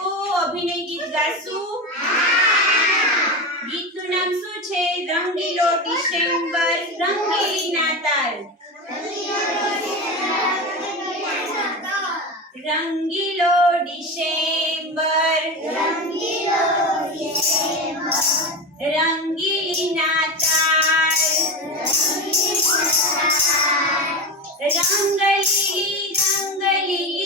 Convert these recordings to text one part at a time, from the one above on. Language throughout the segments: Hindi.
को अभिनय गीत गासु गीत नु नाम सु छे रंगीलो डिसेंबर रंगीली नाताल रंगीलो डिसेंबर रंगीलो डिसेंबर रंगीली नाताल रंगीली नाताल रंगीली रंगीली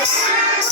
Yes.